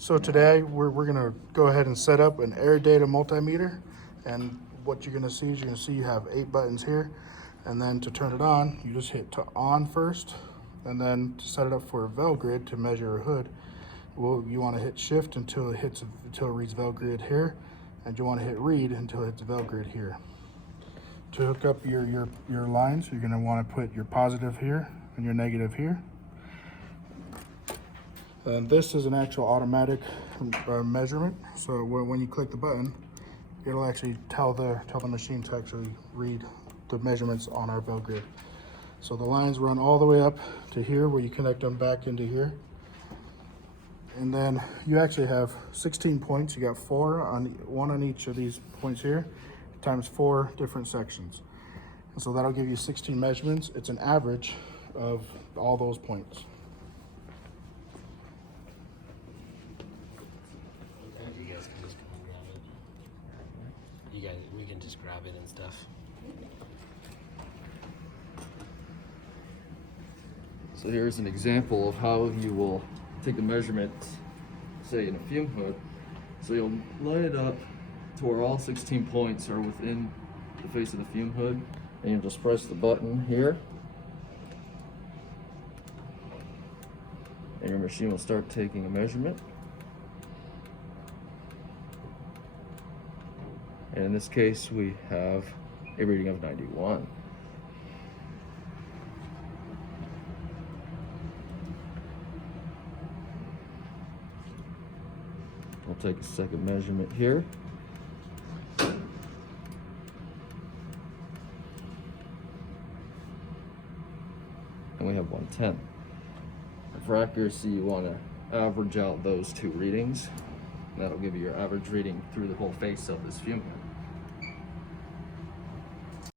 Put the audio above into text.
So today we're gonna go ahead and set up an Air Data Multimeter, and what you're gonna see is you have 8 buttons here, and then to turn it on, you just hit to on first, and then to set it up for a Velgrid to measure a hood, well, you want to hit shift until it reads Velgrid here, and you want to hit read until it hits Velgrid here. To hook up your lines, you're gonna want to put your positive here and your negative here. And this is an actual automatic measurement. So when you click the button, it'll actually tell the machine to actually read the measurements on our Velgrid. So the lines run all the way up to here, where you connect them back into here. And then you actually have 16 points. You got one on each of these points here, times 4 different sections. And so that'll give you 16 measurements. It's an average of all those points. You guys can just come and grab it. We can just grab it and stuff. So here's an example of how you will take the measurement, say in a fume hood. So you'll line it up to where all 16 points are within the face of the fume hood, and you'll just press the button here, and your machine will start taking a measurement. And in this case, we have a reading of 91. We'll take a second measurement here. And we have 110. And for accuracy, you want to average out those two readings. That'll give you your average reading through the whole face of this fume hood.